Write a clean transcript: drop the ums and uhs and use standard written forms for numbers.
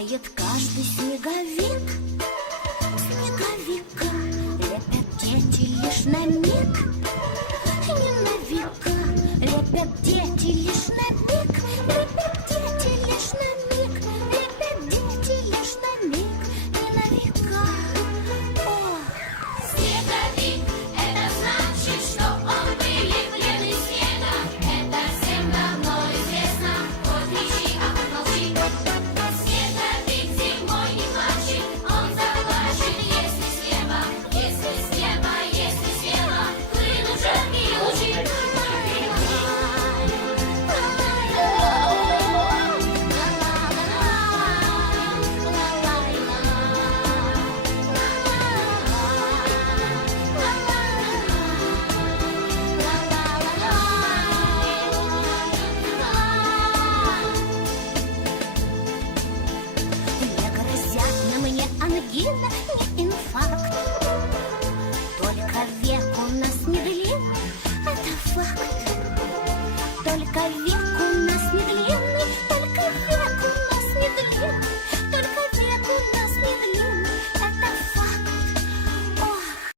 знает каждый снеговик. Снеговика лепят дети лишь на миг. Не на века лепят дети лишь на миг. Лепят дети лишь на миг. Лепят дети лишь на миг. Не на века. Ох. Снеговик, это значит, что он прилеплен из снега. Это всем давно известно, хоть кричи, а хоть молчи. Снеговик зимой не плачет, он заплачет, если с неба, если с неба, если с неба хлынут жаркие лучи. Не грозят на мне ангина,